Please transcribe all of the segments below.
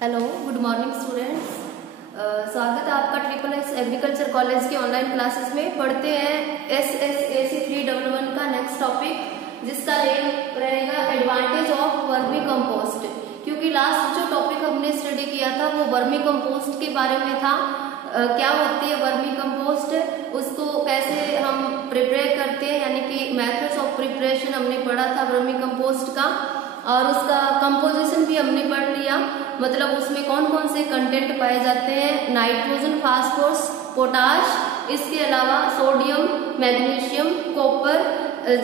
Hello, good morning students. स्वागत है आपका SSS एग्रीकल्चर कॉलेज के ऑनलाइन क्लासेस में। पढ़ते हैं SSAC 311 का नेक्स्ट टॉपिक, जिसका नेम रहेगा एडवांटेज ऑफ वर्मी कंपोस्ट। क्योंकि लास्ट जो टॉपिक हमने स्टडी किया था वो वर्मी कंपोस्ट के बारे में था। क्या होती है वर्मी कंपोस्ट, उसको कैसे हम प्रिपेयर करते हैं, यानी कि मेथड्स ऑफ प्रिपरेशन हमने पढ़ा था वर्मी कंपोस्ट का, और उसका कंपोजिशन भी हमने पढ़ लिया। मतलब उसमें कौन कौन से कंटेंट पाए जाते हैं, नाइट्रोजन, फास्फोरस, पोटाश, इसके अलावा सोडियम, मैग्नीशियम, कॉपर,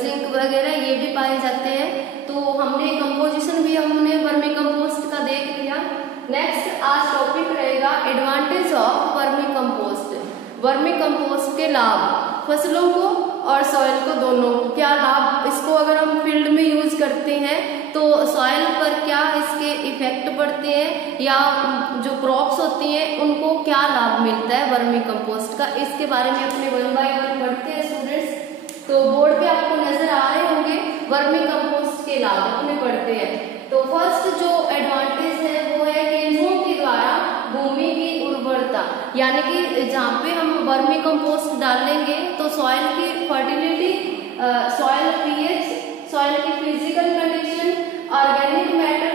जिंक वगैरह ये भी पाए जाते हैं। तो हमने कंपोजिशन भी हमने वर्मी कंपोस्ट का देख लिया। नेक्स्ट आज टॉपिक रहेगा advantage of vermi compost. Vermi compost के लाभ, फसलों को और सॉइल को दोनों को क्या लाभ, इसको अगर हम फील्ड में यूज करते हैं तो सॉइल पर क्या इसके इफेक्ट पड़ते हैं, या जो क्रॉप्स होती हैं उनको क्या लाभ मिलता है वर्मी कंपोस्ट का, इसके बारे में अपने 1 बाय 1 पढ़ते हैं स्टूडेंट्स। तो बोर्ड पे आपको नजर आ रहे होंगे वर्मी कंपोस्ट के लाभ अपने पढ़ते हैं। तो फर्स्ट जो एडवांटेज है वो है केंचुओं के द्वारा भूमि की उर्वरता, यानी कि जहाँ पे हम वर्मी कंपोस्ट डालेंगे तो सॉइल की फर्टिलिटी, सॉइल पीएच, सॉइल की physical condition, organic matter,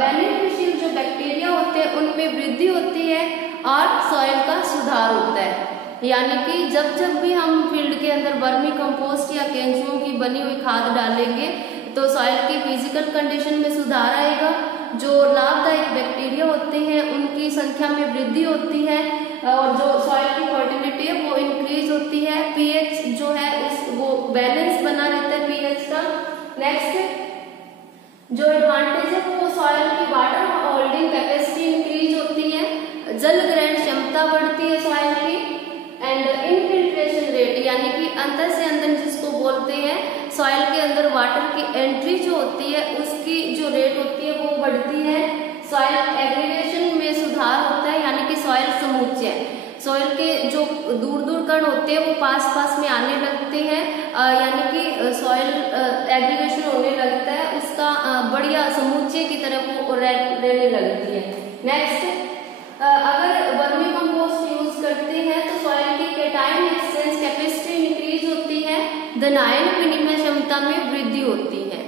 beneficial जो बैक्टीरिया होते हैं उनमें वृद्धि होती है और सॉइल का सुधार होता है। यानी कि जब जब भी हम फील्ड के अंदर वर्मी कंपोस्ट या केंचुओं की बनी हुई खाद डालेंगे तो सॉइल की फिजिकल कंडीशन में सुधार आएगा, जो लाभदायक बैक्टीरिया होते हैं उनकी संख्या में वृद्धि होती है, और जो सॉइल की फर्टिलिटी है वो इंक्रीज होती है, पीएच जो है वो बैलेंस बना रहता है पीएच का। नेक्स्ट जो एडवांटेज है वो सॉइल की वाटर होल्डिंग कैपेसिटी इंक्रीज होती है, जल ग्रहण क्षमता बढ़ती है सॉइल की, एंड इनफिल्ट्रेशन रेट, यानी कि अंदर से अंदर जिसको बोलते हैं सॉइल के अंदर वाटर की एंट्री जो होती है उसकी जो रेट होती है वो बढ़ती है। सॉइल एग्रीगेशन में सुधार होता है, यानी कि सॉइल समुच्चय, सॉइल के जो दूर दूर कण होते हैं वो पास पास में आने लगते हैं, यानी कि सॉइल एग्रीगेशन होने लगता है, उसका बढ़िया समुच्चय की तरफ वो रहने लगती है। नेक्स्ट अगर वर्मी कंपोस्ट यूज करते हैं तो सॉइल की केटाइन एक्सचेंज कैपेसिटी इंक्रीज होती है, धनायन विनिमय क्षमता में वृद्धि होती है।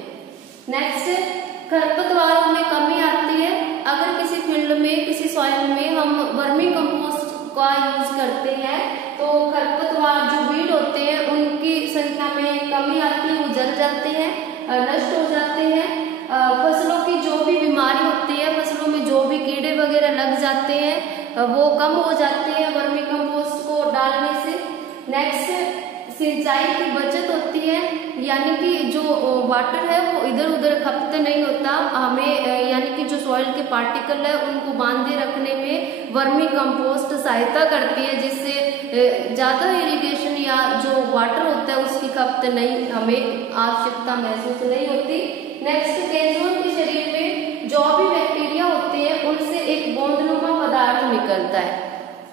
नेक्स्ट खरपतवारों में कमी आती है। अगर किसी फील्ड में किसी सॉइल में हम वर्मी कंपोस्ट का यूज करते हैं तो खरपतवार जो वीड होते हैं उनकी संख्या में कमी आती है, वो जल जाते हैं, नष्ट हो जाते हैं। फसलों की जो भी बीमारी होती है, फसलों में जो भी कीड़े वगैरह लग जाते हैं वो कम हो जाते हैं वर्मी कंपोस्ट को डालने से। नेक्स्ट सिंचाई की बचत होती है, यानी कि जो वाटर है वो इधर उधर खपत नहीं होता हमें, यानी कि जो सॉइल के पार्टिकल है उनको बांधे रखने में वर्मी कंपोस्ट सहायता करती है, जिससे ज्यादा इरिगेशन या जो वाटर होता है उसकी खपत नहीं, हमें आवश्यकता महसूस नहीं होती। नेक्स्ट केंचुओं के शरीर में जो भी बैक्टीरिया होते हैं उनसे एक गोंदनुमा पदार्थ निकलता है,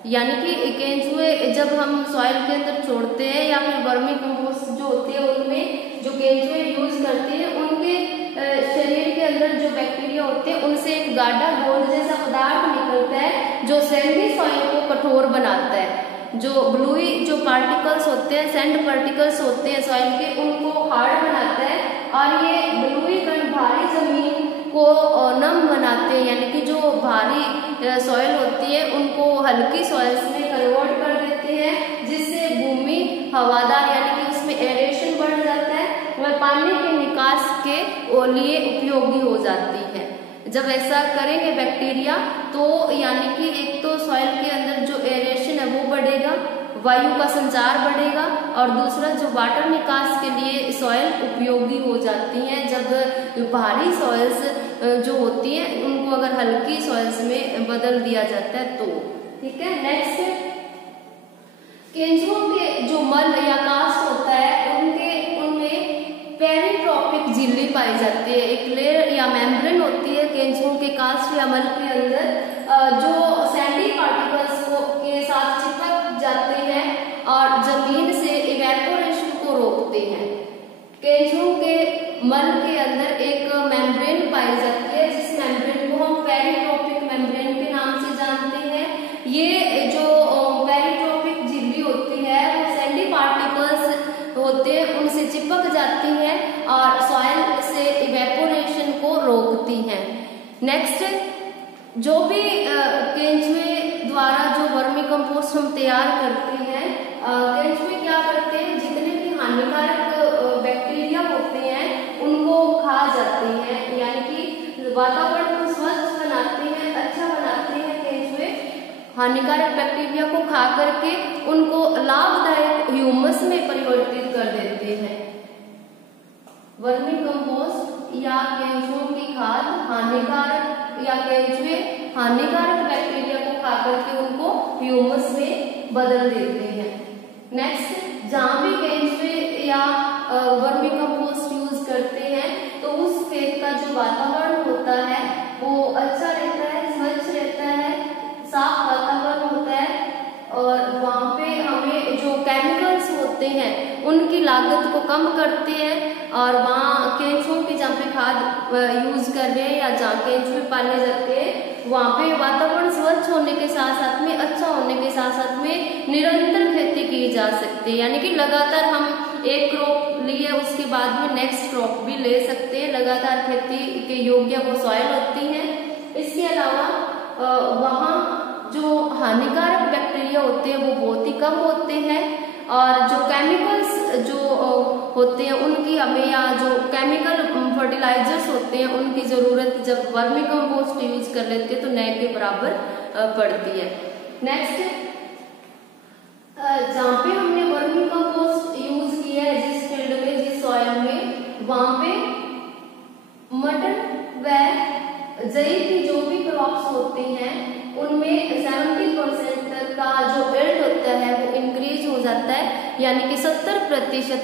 यानी कि केंचुए जब हम सॉइल के अंदर छोड़ते हैं या फिर वर्मी कंपोस्ट जो होती है उनमें जो केंचुए यूज करते हैं उनके शरीर के अंदर जो बैक्टीरिया होते हैं उनसे एक गाढ़ा गोंद जैसा पदार्थ निकलता है जो सैंडी सॉइल को कठोर बनाता है। जो ब्लूई जो पार्टिकल्स होते हैं, सैंड पार्टिकल्स होते हैं सॉइल के, उनको हार्ड बनाता है, और ये ब्लूई कण भारी जमीन को नम बनाते हैं, यानी कि जो भारी सॉइल होती है उनको हल्की सॉइल्स में कन्वर्ट कर देते हैं, जिससे भूमि हवादार, यानी कि उसमें एरेशन बढ़ जाता है, वह पानी के निकास के लिए उपयोगी हो जाती है। जब ऐसा करेंगे बैक्टीरिया तो यानी कि एक तो सॉइल के अंदर जो एरेशन है वो बढ़ेगा, वायु का संचार बढ़ेगा, और दूसरा जो वाटर निकास के लिए सॉइल उपयोगी हो जाती हैं। जब भारी सॉइल्स जो होती हैं उनको अगर हल्की सॉइल्स में बदल दिया जाता है तो ठीक है। नेक्स्ट केंचुओं के जो मल या कास्ट होता है उनमें पेरिट्रॉपिक झिल्ली पाई जाती है, एक लेयर या मेम्ब्रेन होती है केंचुओं के कास्ट या मल के अंदर, जो सैंडी पार्टिकल्स के साथ चिपक जाते हैं और जमीन से इवेपोरेशन को रोकते हैं। केंचुओं के मल के अंदर एक मेम्ब्रेन पाई जाती है, जिस मेम्ब्रेन को हम पेरिट्रॉपिक मेम्ब्रेन परतें उनसे चिपक जाती हैं और सॉइल से इवेपोरेशन को रोकती हैं। नेक्स्ट, जो भी केंचुए द्वारा जो वर्मी कंपोस्ट हम तैयार करते हैं, केंचुए क्या करते हैं, जितने भी हानिकारक बैक्टीरिया होते हैं उनको खा जाते हैं, यानी कि वातावरण को स्वच्छ बनाते हैं, अच्छा बनाते हैं। केंचुए हानिकारक बैक्टीरिया को खा करके उनको लाभदायक ह्यूमस में परिवर्तित कर देते हैं। वर्मी कंपोस्ट या केंचुओं की खाद हानिकारक या केंचुए हानिकारक बैक्टीरिया को खा करके उनको ह्यूमस में बदल देते हैं। नेक्स्ट, जहाँ भी केंचुए या वर्मी कंपोस्ट यूज करते हैं तो उस खेत का जो वातावरण होता है वो अच्छा रहता है, स्वच्छ रहता है, साफ वातावरण होता है और वहाँ पे हमें जो केमिकल्स होते हैं उनकी लागत को कम करते हैं और वहाँ केंचुओं की जहाँ पे खाद यूज कर रहे हैं या जहाँ केंचुए पाले जाते हैं वहाँ पे वातावरण स्वच्छ होने के साथ साथ में, अच्छा होने के साथ साथ में निरंतर खेती की जा सकती है, यानी कि लगातार हम एक क्रॉप लिए उसके बाद में नेक्स्ट क्रॉप भी ले सकते हैं। लगातार खेती के योग्य वो सॉइल होती है। इसके अलावा वहाँ जो हानिकारक बैक्टीरिया होते हैं वो बहुत ही कम होते हैं और जो केमिकल्स जो होते हैं उनकी हमें, या जो केमिकल फर्टिलाइजर्स होते हैं उनकी जरूरत जब वर्मी कंपोस्ट यूज कर लेते हैं तो नए के बराबर पड़ती है। नेक्स्ट, जहाँ पे हमने वर्मी कंपोस्ट यूज किया है, जिस फील्ड में, जिस सॉइल में, वहां पे मटर व जई की जो भी क्रॉप्स होती हैं उनमें 70% तक का जो यील्ड होता है वो इंक्रीज हो जाता है, यानी कि 70%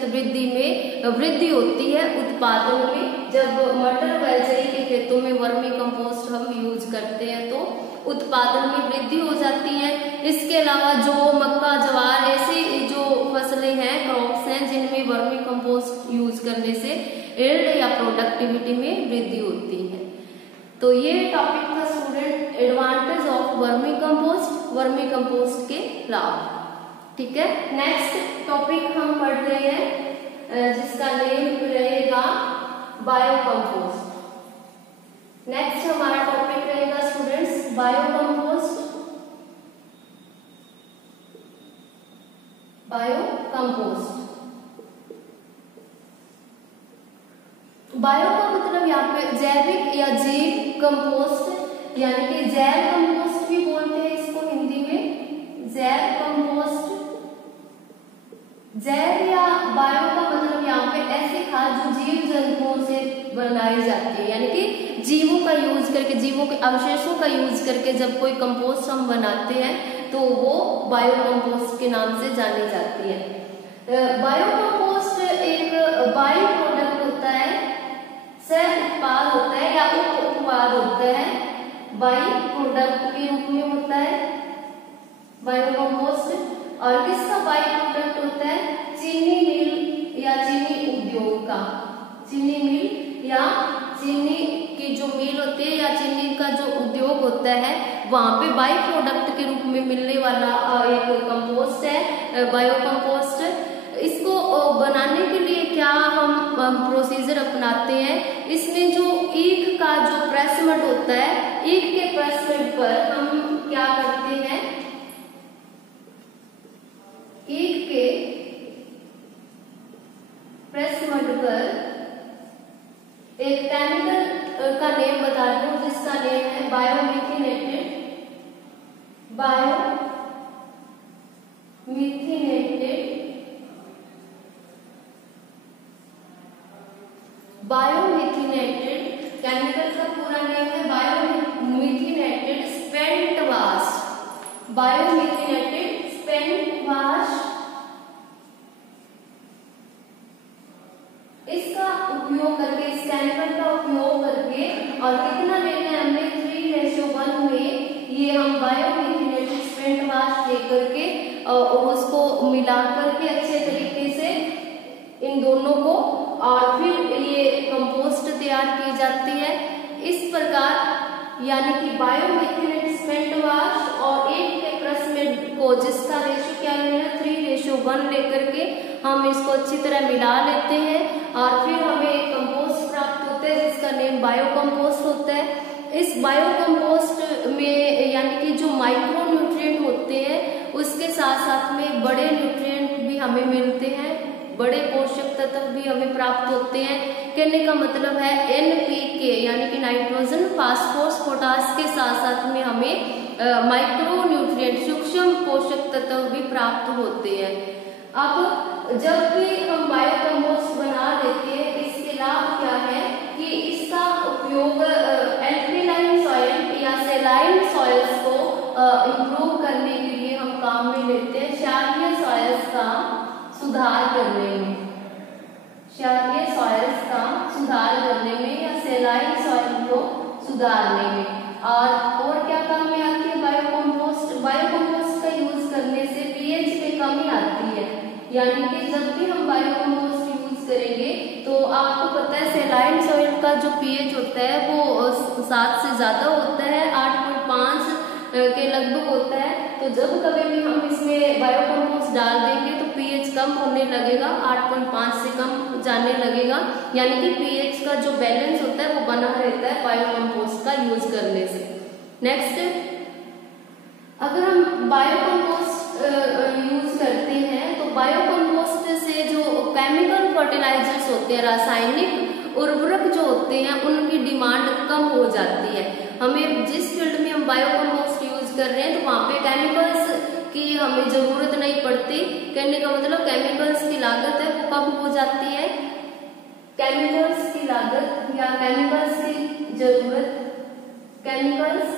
वृद्धि होती है उत्पादन में। जब मटर व जई के खेतों में वर्मी कंपोस्ट हम यूज करते हैं तो उत्पादन में वृद्धि हो जाती है। इसके अलावा जो मक्का, ज्वार ऐसी जो फसलें हैं, क्रॉप्स हैं जिनमें वर्मी कंपोस्ट यूज करने से यील्ड या प्रोडक्टिविटी में वृद्धि होती है। तो ये टॉपिक था student, advantage of vermi compost, vermi compost के लाभ। ठीक है, नेक्स्ट टॉपिक हम पढ़ रहे हैं जिसका नेम रहेगा बायो कंपोस्ट। नेक्स्ट हमारा टॉपिक रहेगा students bio compost. Bio compost, bio का मतलब यहाँ पे जैविक या जैव कंपोस्ट, यानी कि जैव कंपोस्ट भी बोलते हैं इसको हिंदी में, जैव कंपोस्ट। जैव या बायो का मतलब यहाँ पे ऐसी खाद जो जीव जंतुओं से बनाई जाती है, यानी कि जीवों का यूज करके, जीवों के अवशेषों का यूज करके जब कोई कंपोस्ट हम बनाते हैं तो वो बायो कंपोस्ट के नाम से जानी जाती है। बायो कंपोस्ट एक बाई प्रोडक्ट होता है, सह उत्पाद होता है या उप उत्पाद होता है, बाई प्रोडक्ट के रूप में होता है बायो कंपोस्ट। और किसका बाई प्रोडक्ट होता है? चीनी मिल या चीनी उद्योग का, चीनी मिल या चीनी की जो मिल होती है या चीनी का जो उद्योग होता है वहां पे बाई प्रोडक्ट के रूप में मिलने वाला एक कंपोस्ट है बायो कंपोस्ट। इसको बनाने के लिए क्या हम प्रोसीजर अपनाते हैं, इसमें जो ईख का जो प्रेसमड होता है, ईख के प्रेसमड पर हम क्या करते हैं, ईख के प्रेसमड पर एक केमिकल का नेम बता रही हूँ जिसका नेम है बायोमिथिनेटेड, बायोमिथिनेटेड केमिकल का पूरा नेम है बायोमिथिनेटेड स्पेंट वाश, बायोमिथिनेटेड स्पेंट वाश। इसका उपयोग करके, इस केमिकल का उपयोग करके, और कितना लेना है हमने 3:1 में, ये हम बायोमिथिनेटेड स्पेंट वाश लेकर के और उसको मिला करके अच्छे तरीके से इन दोनों को, और फिर ये कंपोस्ट तैयार की जाती है। इस प्रकार यानी कि बायोमिथेनेट स्पेंट वाश और 1 के प्रश्न को जिसका रेशो क्या लेना 3:1 लेकर के हम इसको अच्छी तरह मिला लेते हैं और फिर हमें एक कंपोस्ट प्राप्त होता है जिसका नेम बायो कंपोस्ट होता है। इस बायो कंपोस्ट में यानी कि जो माइक्रो न्यूट्रिएंट होते हैं उसके साथ साथ में बड़े न्यूट्रिएंट भी हमें मिलते हैं, बड़े पोषक तत्व भी हमें प्राप्त होते हैं। कहने का मतलब है NPK यानी कि नाइट्रोजन, फास्फोरस, पोटास के साथ साथ में हमें माइक्रो न्यूट्रिएंट सूक्ष्म पोषक तत्व भी प्राप्त होते हैं। अब जब भी हम बायो कंपोस्ट बना देते हैं इसके लाभ क्या है कि इसका उपयोग एल्कलाइन सॉइल या सेलाइन सॉइल्स को इम्प्रूव करने के लिए हम काम में लेते हैं, क्षारीय सॉइल्स का सुधार करने में, क्षारीय सॉइल्स का सुधार करने में या सेलाइन सॉइल को सुधारने में। और क्या काम में आती है बायो कंपोस्ट? बायो कंपोस्ट का यूज करने से पीएच में कमी आती है, यानी कि जब भी हम बायो कंपोस्ट यूज करेंगे तो आपको पता है सेलाइन सॉइल का जो पीएच होता है वो 7 से ज्यादा होता है, 8.5 के लगभग होता है। तो जब कभी भी हम इसमें बायो कंपोस्ट डाल देंगे तो पीएच कम होने लगेगा, 8.5 से कम जाने लगेगा, यानी कि पीएच का जो बैलेंस होता है वो बना रहता है बायो कंपोस्ट का यूज करने से। नेक्स्ट, अगर हम बायो कंपोस्ट यूज करते हैं तो बायो कंपोस्ट से जो केमिकल फर्टिलाइजर्स होते हैं, रासायनिक उर्वरक जो होते हैं उनकी डिमांड कम हो जाती है। हमें जिस फील्ड में हम बायो कंपोस्ट यूज कर रहे हैं तो वहाँ पे केमिकल्स की हमें जरूरत नहीं पड़ती। कहने का मतलब केमिकल्स की लागत है वो कम हो जाती है, केमिकल्स की लागत या केमिकल्स की जरूरत, केमिकल्स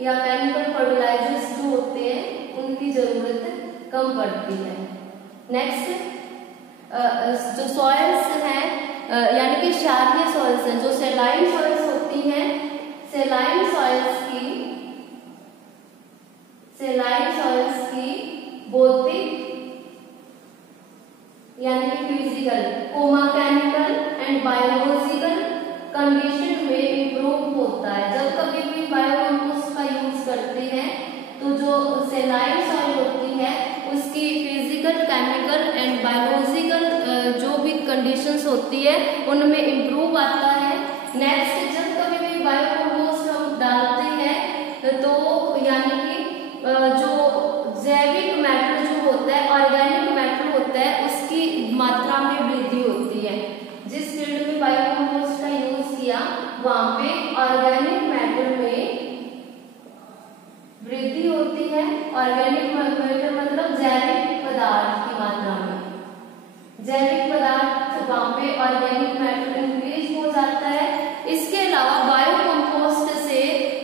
या केमिकल फर्टिलाइजर्स जो होते हैं उनकी जरूरत कम पड़ती है। नेक्स्ट, जो सॉइल्स हैं यानी कि क्षारीय सॉइल्स हैं, जो सेलाइन सॉइल्स होती हैं, सेलाइन सॉइल्स की भौतिक यानी कि physical, chemical and biological condition में इम्प्रूव होता है। जब कभी भी बायो कंपोस्ट का यूज करते हैं तो जो सेलाइन सॉइल होती है उसकी फिजिकल, केमिकल एंड बायोलॉजिकल जो भी कंडीशंस होती है उनमें इम्प्रूव आता है। नेक्स्ट, जब कभी भी बायो कंपोस्ट हम डालते हैं तो यानी कि जो जैविक मैटर जो होता है, ऑर्गेनिक मैटर होता है, उसकी मात्रा में वृद्धि होती है। जिस फील्ड में बायो कंपोस्ट का यूज किया वहां पे ऑर्गेनिक मैटर में वृद्धि होती है। ऑर्गेनिक मैटर मतलब जैविक पदार्थ की मात्रा में, जैविक पदार्थ वहां पे ऑर्गेनिक मैटर इंक्रीज हो जाता है। इसके अलावा बायो कंपोस्ट से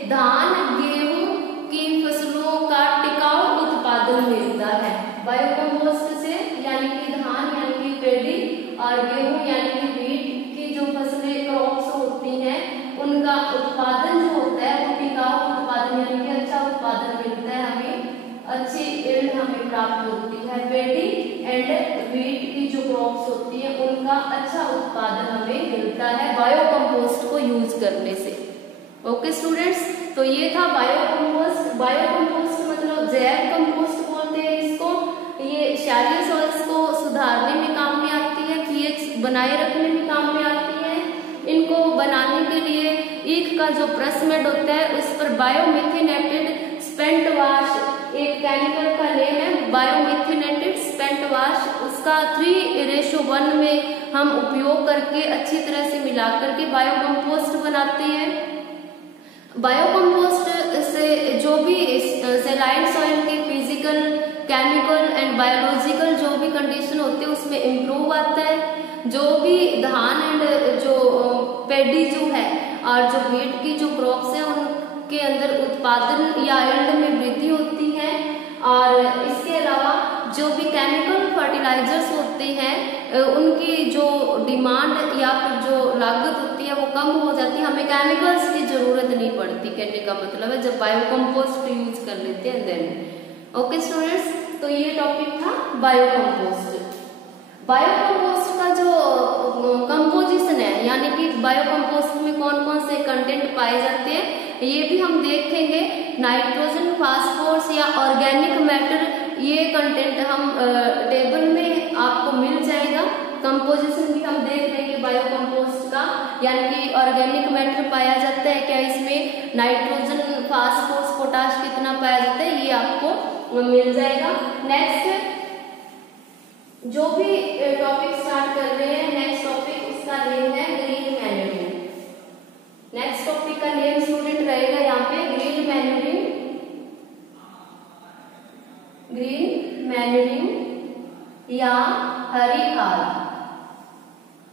धान, गेहूं की फसलों का टिकाऊ उत्पादन मिलता है। बायो कंपोस्ट से यानी कि धान यानी कि पेड़ी और गेहूं यानी कि वीट की जो फसलें, क्रॉप्स होती हैं उनका उत्पादन जो होता है वो टिकाऊ उत्पादन यानी कि अच्छा उत्पादन मिलता है, हमें अच्छी यील्ड हमें प्राप्त होती है। पेडी एंड वीट की जो क्रॉप्स होती है उनका अच्छा उत्पादन हमें मिलता है बायो कंपोस्ट को यूज करने से। ओके स्टूडेंट्स, तो ये था बायो कंपोस्ट। बायो कंपोस्ट मतलब जैव कंपोस्ट बोलते हैं इसको। ये क्षारीय सॉइल्स को सुधारने में काम में आती है, पीएच बनाए रखने में काम में आती है। इनको बनाने के लिए ईख का जो प्रेसमेड होता है उस पर बायोमिथेनेटेड स्पेंट वाश, एक केमिकल का नेम है बायोमिथेनेटेड स्पेंट वाश, उसका 3:1 में हम उपयोग करके अच्छी तरह से मिला करके बायो कंपोस्ट बनाते हैं। बायो कंपोस्ट से जो भी सेलाइन सॉइल की फिजिकल, केमिकल एंड बायोलॉजिकल जो भी कंडीशन होती है उसमें इम्प्रूव आता है। जो भी धान एंड जो पेडी जो है और जो वीट की जो क्रॉप्स है उनके अंदर उत्पादन या यील्ड में वृद्धि होती है। और इसके अलावा जो भी केमिकल फर्टिलाइजर्स होते हैं उनकी जो डिमांड या फिर जो लागत होती है वो कम हो जाती है, हमें केमिकल्स की जरूरत नहीं पड़ती। कहने का मतलब है जब बायो कंपोस्ट यूज कर लेते हैं देन। ओके स्टूडेंट्स, तो ये टॉपिक था बायो कंपोस्ट। बायो कंपोस्ट का जो कंपोजिशन है यानी कि बायोकंपोस्ट में कौन कौन से कंटेंट पाए जाते हैं ये भी हम देखेंगे। नाइट्रोजन, फास्फोरस या ऑर्गेनिक मैटर, ये कंटेंट हम टेबल में आपको मिल जाएगा। कंपोजिशन भी हम देख लेंगे बायोकंपोस्ट का, यानी कि ऑर्गेनिक मैटर पाया जाता है क्या इसमें, नाइट्रोजन, फास्फोरस, पोटाश कितना पाया जाता है, ये आपको मिल जाएगा। नेक्स्ट जो भी टॉपिक स्टार्ट कर रहे हैं, नेक्स्ट टॉपिक उसका नेम है ग्रीन मैन्यूरिंग। नेक्स्ट टॉपिक का नेम स्टूडेंट रहेगा यहाँ पे ग्रीन मैन्यूरिंग। ग्रीन मैन्यूरिंग या हरी खाद,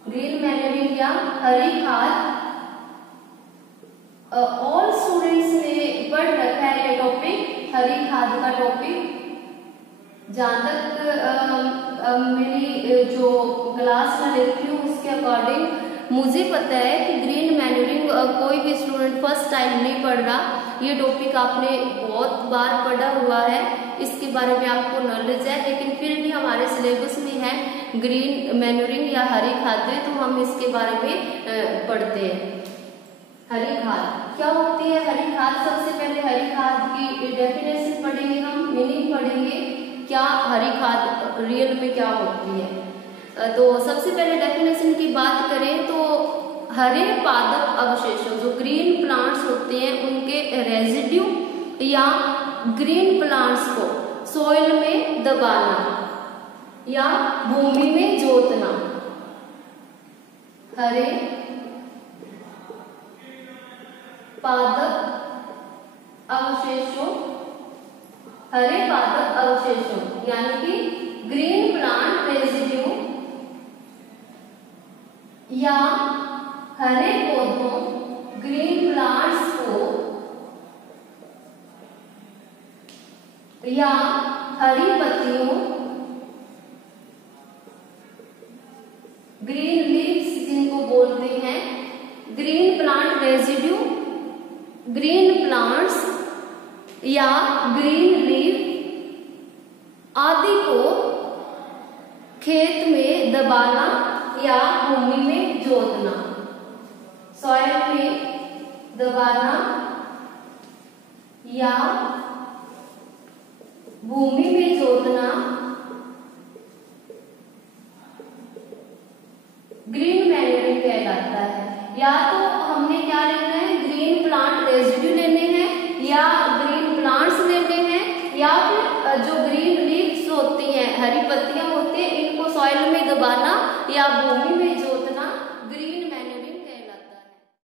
ग्रीन मैन्यूरिंग या हरी खाद। ऑल स्टूडेंट्स ने पढ़ रखा है ये टॉपिक, हरी खाद का टॉपिक। जहाँ तक मेरी जो क्लास में लेती हूँ उसके अकॉर्डिंग मुझे पता है कि ग्रीन मैन्यूरिंग कोई भी स्टूडेंट फर्स्ट टाइम नहीं पढ़ रहा, ये टॉपिक आपने बहुत बार पढ़ा हुआ है, इसके बारे में आपको नॉलेज है, लेकिन फिर भी हमारे सिलेबस में है ग्रीन मैन्यूरिंग या हरी खाद, तो हम इसके बारे में पढ़ते हैं। हरी खाद क्या होती है? हरी खाद, सबसे पहले हरी खाद की डेफिनेशन पढ़ेंगे हम, मीनिंग पढ़ेंगे, क्या हरी खाद रियल में क्या होती है। तो सबसे पहले डेफिनेशन की बात करें तो हरे पादप अवशेषों, जो ग्रीन प्लांट्स होते हैं उनके रेजिड्यू या ग्रीन प्लांट्स को सॉइल में दबाना या भूमि में जोतना। हरे पादप अवशेषों, हरे पादप अवशेषों यानी कि ग्रीन प्लांट रेजिड्यू या हरे पौधों, ग्रीन प्लांट्स को या हरी पत्तियों, ग्रीन लीव्स जिनको बोलते हैं, green plant residue, green plants या ग्रीन लीफ आदि को खेत में दबाना या भूमि में जोतना। सॉइल में दबाना या भूमि में जोतना ग्रीन मैन्यूरिंग कहलाता है। या तो हमने क्या लेना है, ग्रीन प्लांट रेजिड्यू लेने हैं या ग्रीन प्लांट्स लेने हैं, या फिर जो ग्रीन लीव्स होती हैं, हरी पत्तियां होती हैं, इनको सॉइल में दबाना या भूमि में